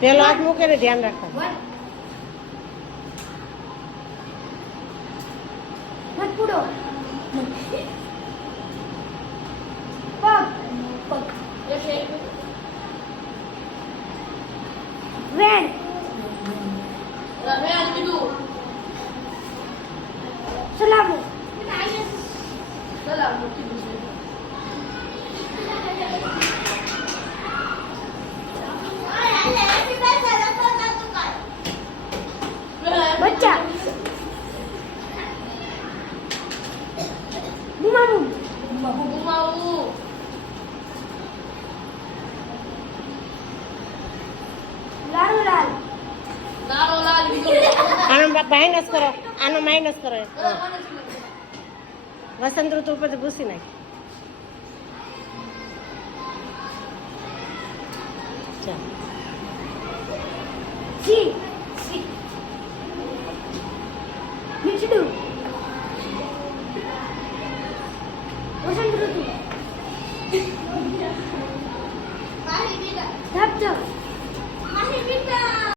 પેલો હાથ મૂકે ને ધ્યાન રાખો. પૂડો પગ વેન સલામો બચ્ચા બુમાબુ લાલ લાલ આનો માઇનસ કરો, આનો માઇનસ કરો. વસંત ઋતુ ઉપરથી ભૂસી નાખ. ચાલો સી મીઠડું વસંત ઋતુ ધબધબ